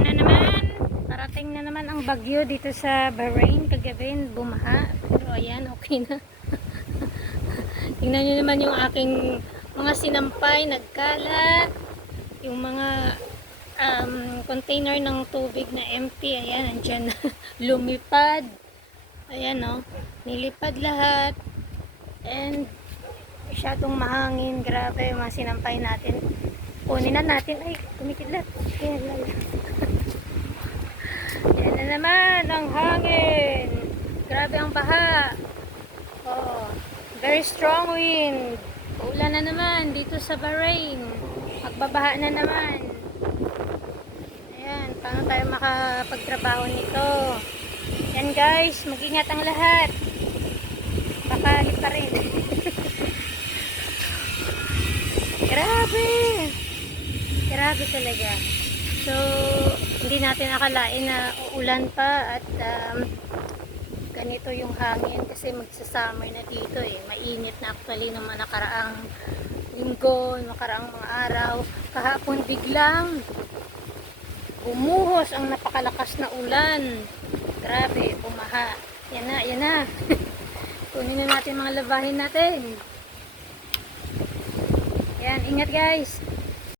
Ayan na naman. Parating na naman ang bagyo dito sa Bahrain. Kagabi bumaha. Pero ayan, okay na. Tingnan nyo naman yung aking mga sinampay, nagkalat. Yung mga container ng tubig na empty. Ayan, andyan na. Lumipad. Ayan o. Nilipad lahat. And masyadong mahangin. Grabe yung mga sinampay natin. Kunin na natin. Ay, kumikidlat. Ayan lang. Yan na naman ang hangin. Grabe ang baha. Oh, very strong wind. Ulan na naman dito sa Bahrain. Magbabaha na naman. Ayan, paano tayo makapagtrabaho nito? Yan guys, mag-ingat ang lahat. Baka pa rin. Grabe. Grabe talaga. So, hindi natin akalain na uulan pa at ganito yung hangin kasi magsa-summer na dito eh. Mainit na actually naman nakaraang linggo, nakaraang mga araw. Kahapon biglang bumuhos ang napakalakas na ulan. Grabe, bumaha. Yan na, yan na. Kunin na natin mga labahin natin. Yan, ingat guys.